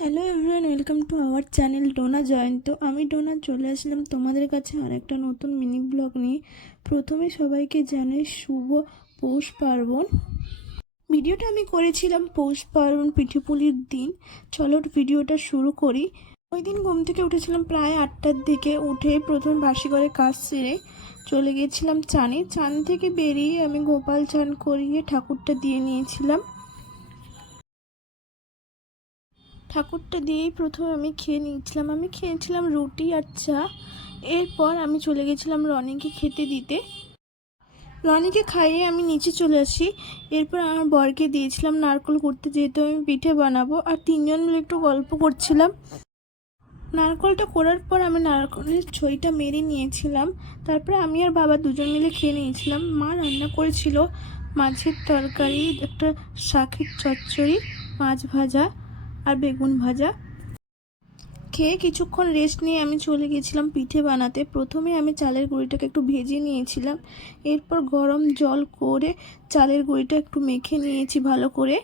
Hello everyone, welcome to our channel Dona Jayanta. আমি ডোনা চলে আসলাম তোমাদের কাছে আর একটা নতুন মিনি ব্লগ নিয়ে। প্রথমে সবাইকে জানাই শুভ পৌষ পার্বণ। ভিডিওটা আমি করেছিলাম পৌষ পার্বণ পিঠেপুলির দিন। চলো ভিডিওটা শুরু করি। ওই দিন ঘুম থেকে উঠেছিলাম প্রায় 8টার দিকে। উঠে প্রথমে বাসি করে কাজ সেরে চলে গিয়েছিলাম চানে। চান থেকে বেরিয়ে আমি গোপাল চান করিয়ে ঠাকুরটা দিয়ে নিয়েছিলাম। ঠাকুরটা দিয়েই প্রথমে আমি খেয়েছিলাম রুটি আর চা। এরপর আমি চলে গেছিলাম রনিকে খেতে দিতে। রনিকে খাইয়ে আমি নিচে চলে আসি। এরপর আমার বরকে দিয়েছিলাম নারকেল করতে, যেহেতু আমি পিঠে বানাবো। আর তিনজন মিলে একটু গল্প করছিলাম। নারকেলটা করার পর আমি নারকেলের ছইটা মেরে নিয়েছিলাম। তারপরে আমি আর বাবা দুজন মিলে খেয়ে নিয়েছিলাম। মা রান্না করেছিল মাছের তরকারি, একটা শাকের চচ্চড়ি, মাছ ভাজা আর বেগুন ভাজা। খেয়ে কিছুক্ষণ রেস্ট নিয়ে আমি চলে গেছিলাম পিঠে বানাতে। প্রথমে আমি চালের গুঁড়িটাকে একটু ভেজে নিয়েছিলাম। এরপর গরম জল করে চালের গুঁড়িটা একটু মেখে নিয়েছি ভালো করে।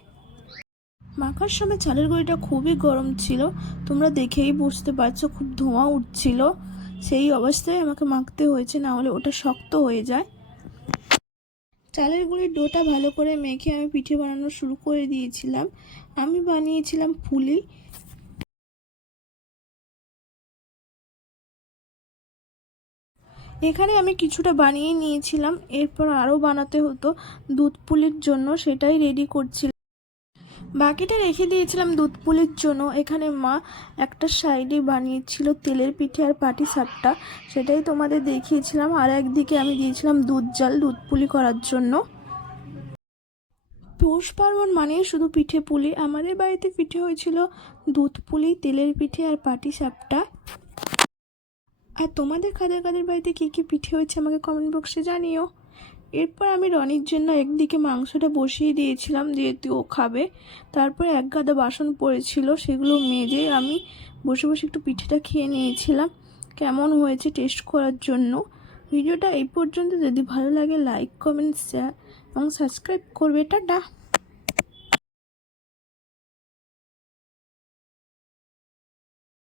মাখার সময় চালের গুঁড়িটা খুবই গরম ছিল, তোমরা দেখেই বুঝতে পারছো, খুব ধোঁয়া উঠছিল। সেই অবস্থায় আমাকে মাখতে হয়েছে, না হলে ওটা শক্ত হয়ে যায়। চালের গুঁড়ির ডোটা ভালো করে মেখে আমি পিঠে বানানো শুরু করে দিয়েছিলাম। আমি বানিয়েছিলাম পুলি। এখানে আমি কিছুটা বানিয়ে নিয়েছিলাম। এরপর আরও বানাতে হতো দুধ পুলির জন্য, সেটাই রেডি করছিলাম। বাকিটা রেখে দিয়েছিলাম দুধ পুলির জন্য। এখানে মা একটা সাইডে বানিয়েছিল তেলের পিঠে আর পাটি সাপটা, সেটাই তোমাদের দেখিয়েছিলাম। আর একদিকে আমি দিয়েছিলাম দুধ জাল দুধ পুলি করার জন্য। পৌষ পার্বণ মানে শুধু পিঠে পুলি। আমাদের বাড়িতে পিঠে হয়েছিল দুধ পুলি, তেলের পিঠে আর পাটি সাপটা। আর তোমাদের কাদের কাদের বাড়িতে কী কী পিঠে হয়েছে আমাকে কমেন্ট বক্সে জানিও। এরপর আমি রনির জন্য একদিকে মাংসটা বসিয়ে দিয়েছিলাম, যেহেতু ও খাবে। তারপরে এক গাদা বাসন পড়েছিল, সেগুলো মেজে আমি বসে বসে একটু পিঠেটা খেয়ে নিয়েছিলাম কেমন হয়েছে টেস্ট করার জন্য। ভিডিওটা এই পর্যন্ত। যদি ভালো লাগে লাইক, কমেন্ট, শেয়ার এবং সাবস্ক্রাইব করবে। টাটা।